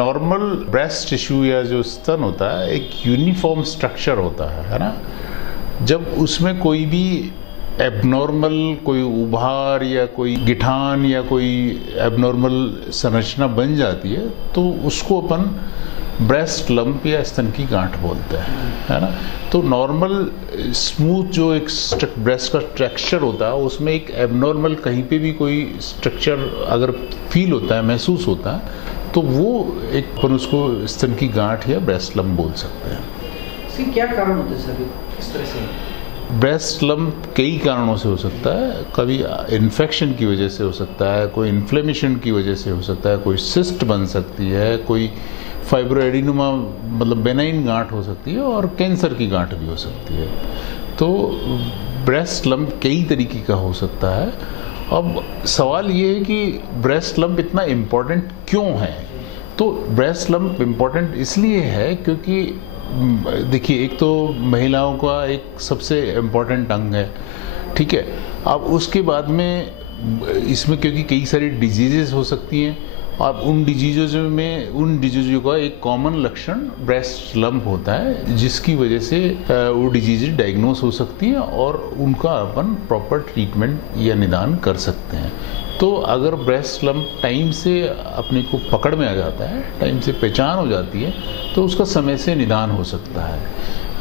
Normal breast tissue या जो स्तन होता है एक यूनिफॉर्म स्ट्रक्चर होता है ना। जब उसमें कोई भी एबनॉर्मल कोई उभार या कोई गिठान या कोई एबनॉर्मल संरचना बन जाती है तो उसको अपन ब्रेस्ट लंप या स्तन की गांठ बोलते हैं, है ना। तो नॉर्मल स्मूथ जो एक ब्रेस्ट का स्ट्रक्चर होता है उसमें एक एबनॉर्मल कहीं पे भी कोई स्ट्रक्चर अगर फील होता है, महसूस होता है, तो वो एक अपन उसको स्तन की गांठ या ब्रेस्ट लंप बोल सकते हैं। इसके क्या कारण होते हैं सर, किस तरह से? ब्रेस्ट लंप कई कारणों से हो सकता है। कभी इन्फेक्शन की वजह से हो सकता है, कोई इन्फ्लेमेशन की वजह से हो सकता है, कोई सिस्ट बन सकती है, कोई फाइब्रोएडिनोमा मतलब बेनाइन गांठ हो सकती है, और कैंसर की गांठ भी हो सकती है। तो ब्रेस्ट लंप कई तरीके का हो सकता है। अब सवाल ये है कि ब्रेस्ट लंप इतना इम्पोर्टेंट क्यों है। तो ब्रेस्ट लंप इम्पोर्टेंट इसलिए है क्योंकि देखिए, एक तो महिलाओं का एक सबसे इम्पोर्टेंट अंग है, ठीक है। अब उसके बाद में इसमें क्योंकि कई सारी डिजीजेस हो सकती हैं, और उन डिजीजों का एक कॉमन लक्षण ब्रेस्ट लंप होता है, जिसकी वजह से वो डिजीज डायग्नोस हो सकती है और उनका अपन प्रॉपर ट्रीटमेंट या निदान कर सकते हैं। तो अगर ब्रेस्ट लंप टाइम से अपने को पकड़ में आ जाता है, टाइम से पहचान हो जाती है, तो उसका समय से निदान हो सकता है।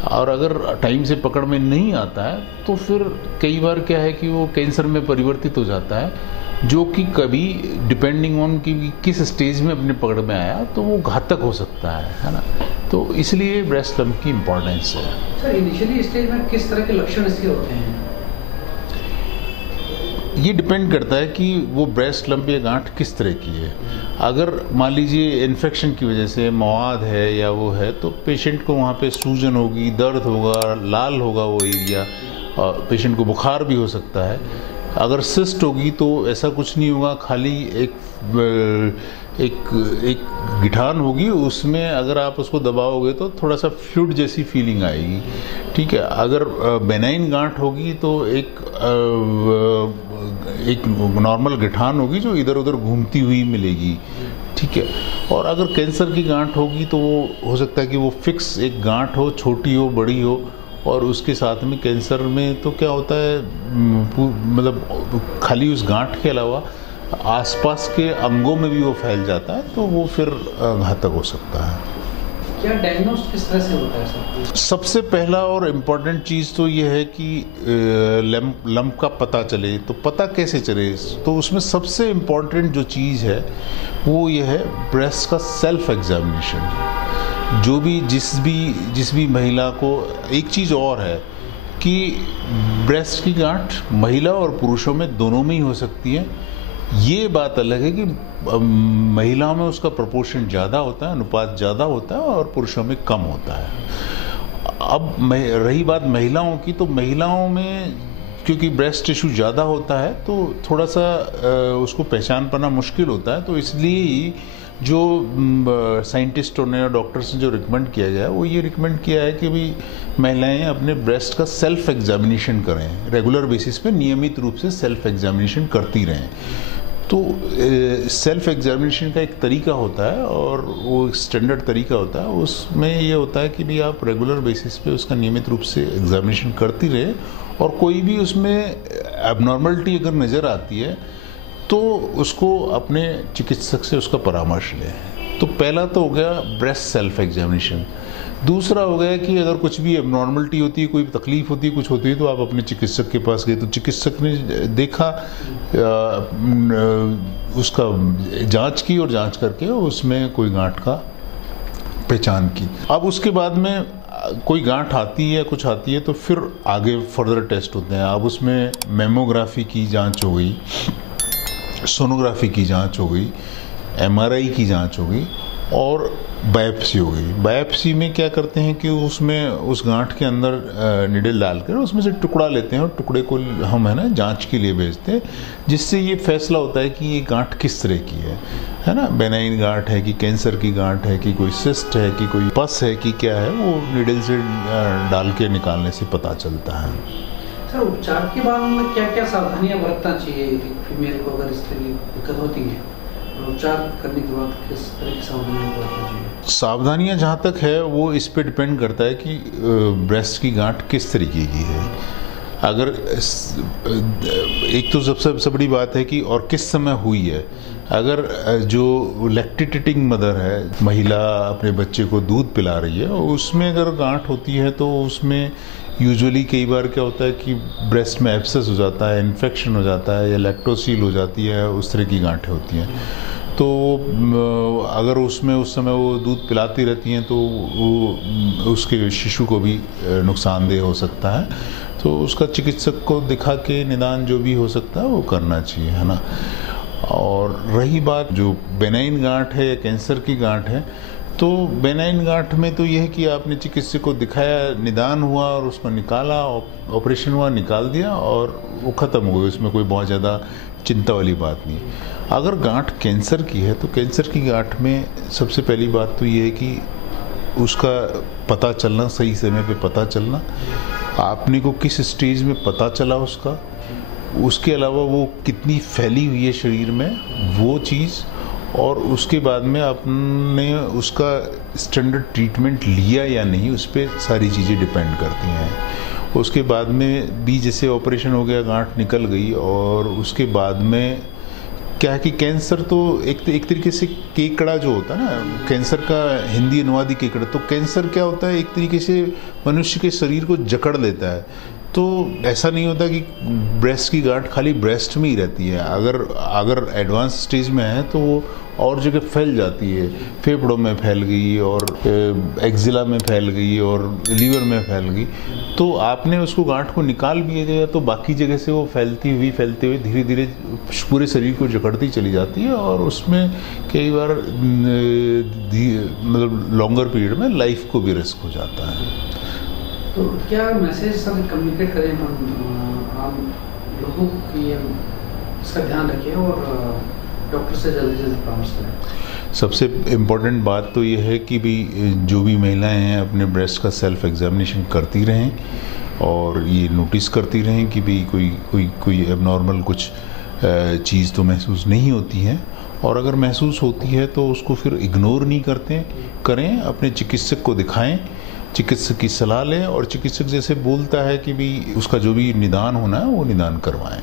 और अगर टाइम से पकड़ में नहीं आता है तो फिर कई बार क्या है कि वो कैंसर में परिवर्तित हो जाता है, जो कि कभी डिपेंडिंग ऑन कि किस स्टेज में अपने पकड़ में आया तो वो घातक हो सकता है ना। तो इसलिए ब्रेस्ट लंप की इम्पोर्टेंस है। सर, इनिशियली स्टेज में किस तरह के लक्षण इसके होते हैं? ये डिपेंड करता है कि वो ब्रेस्ट लंप या गांठ किस तरह की है। अगर मान लीजिए इन्फेक्शन की वजह से मवाद है या वो है, तो पेशेंट को वहाँ पे सूजन होगी, दर्द होगा, लाल होगा वो एरिया, और पेशेंट को बुखार भी हो सकता है। अगर सिस्ट होगी तो ऐसा कुछ नहीं होगा, खाली एक गिठान होगी, उसमें अगर आप उसको दबाओगे तो थोड़ा सा फ्लूइड जैसी फीलिंग आएगी, ठीक है। अगर बेनाइन गांठ होगी तो एक नॉर्मल गिठान होगी जो इधर उधर घूमती हुई मिलेगी, ठीक है। और अगर कैंसर की गांठ होगी तो वो हो सकता है कि वो फिक्स एक गांठ हो, छोटी हो, बड़ी हो, और उसके साथ में कैंसर में तो क्या होता है, मतलब खाली उस गांठ के अलावा आसपास के अंगों में भी वो फैल जाता है, तो वो फिर घातक हो सकता है। क्या डायग्नोस किस तरह से होता है सर? सबसे पहला और इम्पोर्टेंट चीज़ तो ये है कि लंप का पता चले। तो पता कैसे चले, तो उसमें सबसे इम्पोर्टेंट जो चीज़ है वो ये है ब्रेस्ट का सेल्फ एग्जामिनेशन। जो भी जिस भी महिला को, एक चीज़ और है कि ब्रेस्ट की गांठ महिला और पुरुषों में दोनों में ही हो सकती है। ये बात अलग है कि महिलाओं में उसका प्रोपोर्शन ज़्यादा होता है, अनुपात ज़्यादा होता है, और पुरुषों में कम होता है। अब रही बात महिलाओं की, तो महिलाओं में क्योंकि ब्रेस्ट टिश्यू ज़्यादा होता है तो थोड़ा सा उसको पहचान पाना मुश्किल होता है। तो इसलिए जो साइंटिस्टों ने और डॉक्टर्स ने जो रिकमेंड किया गया है वो ये रिकमेंड किया है कि भाई महिलाएं अपने ब्रेस्ट का सेल्फ एग्जामिनेशन करें, रेगुलर बेसिस पे नियमित रूप से सेल्फ एग्जामिनेशन करती रहें। तो सेल्फ एग्जामिनेशन का एक तरीका होता है और वो एक स्टैंडर्ड तरीका होता है। उसमें ये होता है कि भाई आप रेगुलर बेसिस पे उसका नियमित रूप से एग्जामिनेशन करती रहे, और कोई भी उसमें एबनॉर्मलिटी अगर नज़र आती है तो उसको अपने चिकित्सक से उसका परामर्श लें। तो पहला तो हो गया ब्रेस्ट सेल्फ एग्जामिनेशन। दूसरा हो गया कि अगर कुछ भी एबनॉर्मलिटी होती है, कोई तकलीफ होती है, कुछ होती है, तो आप अपने चिकित्सक के पास गए, तो चिकित्सक ने देखा, उसका जांच की, और जांच करके उसमें कोई गांठ का पहचान की। अब उसके बाद में कोई गांठ आती है, कुछ आती है, तो फिर आगे फर्दर टेस्ट होते हैं। अब उसमें मेमोग्राफी की जांच हो गई, सोनोग्राफी की जांच हो गई, एमआरआई की जांच हो गई, और बायोप्सी हो गई। बायोप्सी में क्या करते हैं कि उसमें उस गांठ के अंदर निडल डालकर उसमें से टुकड़ा लेते हैं, और टुकड़े को हम है ना जांच के लिए भेजते हैं, जिससे ये फैसला होता है कि ये गांठ किस तरह की है ना। बेनाइन गांठ है कि कैंसर की गांठ है कि कोई सिस्ट है कि कोई पस है कि क्या है, वो निडल से डाल के निकालने से पता चलता है। सर, उपचार के बाद में क्या क्या सावधानियां बरतना चाहिए फीमेल को अगर इस तरह की दिक्कत होती है? उपचार करने के बाद किस तरह की सावधानियां बरतनी चाहिए? सावधानियां जहाँ तक है वो इस पे डिपेंड करता है कि ब्रेस्ट की गांठ किस तरीके की है। अगर एक तो सबसे बड़ी बात है कि और किस समय हुई है। अगर जो लैक्टेटिंग मदर है, महिला अपने बच्चे को दूध पिला रही है, उसमें अगर गांठ होती है तो उसमें यूजुअली कई बार क्या होता है कि ब्रेस्ट में एब्सेस हो जाता है, इन्फेक्शन हो जाता है या लैक्टोसील हो जाती है, उस तरह की गांठें होती हैं। तो अगर उसमें उस समय वो दूध पिलाती रहती हैं तो वो उसके शिशु को भी नुकसानदेह हो सकता है। तो उसका चिकित्सक को दिखा के निदान जो भी हो सकता है वो करना चाहिए, है ना। और रही बात जो बेनाइन गांठ है या कैंसर की गांठ है, तो बेनाइन गांठ में तो यह है कि आपने चिकित्सक को दिखाया, निदान हुआ और उसको निकाला, ऑपरेशन हुआ, निकाल दिया और वो ख़त्म हो गई। उसमें कोई बहुत ज़्यादा चिंता वाली बात नहीं। अगर गांठ कैंसर की है तो कैंसर की गांठ में सबसे पहली बात तो ये है कि उसका पता चलना, सही समय पे पता चलना, आपने को किस स्टेज में पता चला उसका, उसके अलावा वो कितनी फैली हुई है शरीर में वो चीज़, और उसके बाद में आपने उसका स्टैंडर्ड ट्रीटमेंट लिया या नहीं, उस पर सारी चीज़ें डिपेंड करती हैं। उसके बाद में भी जैसे ऑपरेशन हो गया, गांठ निकल गई, और उसके बाद में क्या है कि कैंसर तो एक तरीके से केकड़ा जो होता है ना, कैंसर का हिंदी अनुवाद ही केकड़ा। तो कैंसर क्या होता है, एक तरीके से मनुष्य के शरीर को जकड़ लेता है। तो ऐसा नहीं होता कि ब्रेस्ट की गांठ खाली ब्रेस्ट में ही रहती है। अगर एडवांस स्टेज में है तो वो और जगह फैल जाती है, फेफड़ों में फैल गई और एक्जिला में फैल गई और लीवर में फैल गई। तो आपने उसको गांठ को निकाल भी दिया तो बाकी जगह से वो फैलते हुए धीरे धीरे पूरे शरीर को जकड़ती चली जाती है, और उसमें कई बार मतलब लॉन्गर पीरियड में लाइफ को भी रिस्क हो जाता है। तो क्या मैसेज सब कम्युनिकेट करें आम लोगों की, इसका ध्यान रखें और डॉक्टर से जल्दी से परामर्श करें? सबसे इम्पोर्टेंट बात तो ये है कि भी जो भी महिलाएं हैं अपने ब्रेस्ट का सेल्फ एग्जामिनेशन करती रहें और ये नोटिस करती रहें कि भी कोई एबनॉर्मल कुछ चीज़ तो महसूस नहीं होती है, और अगर महसूस होती है तो उसको फिर इग्नोर नहीं करें, अपने चिकित्सक को दिखाएं, चिकित्सक की सलाह लें, और चिकित्सक जैसे बोलता है कि भी उसका जो भी निदान होना है वो निदान करवाएं।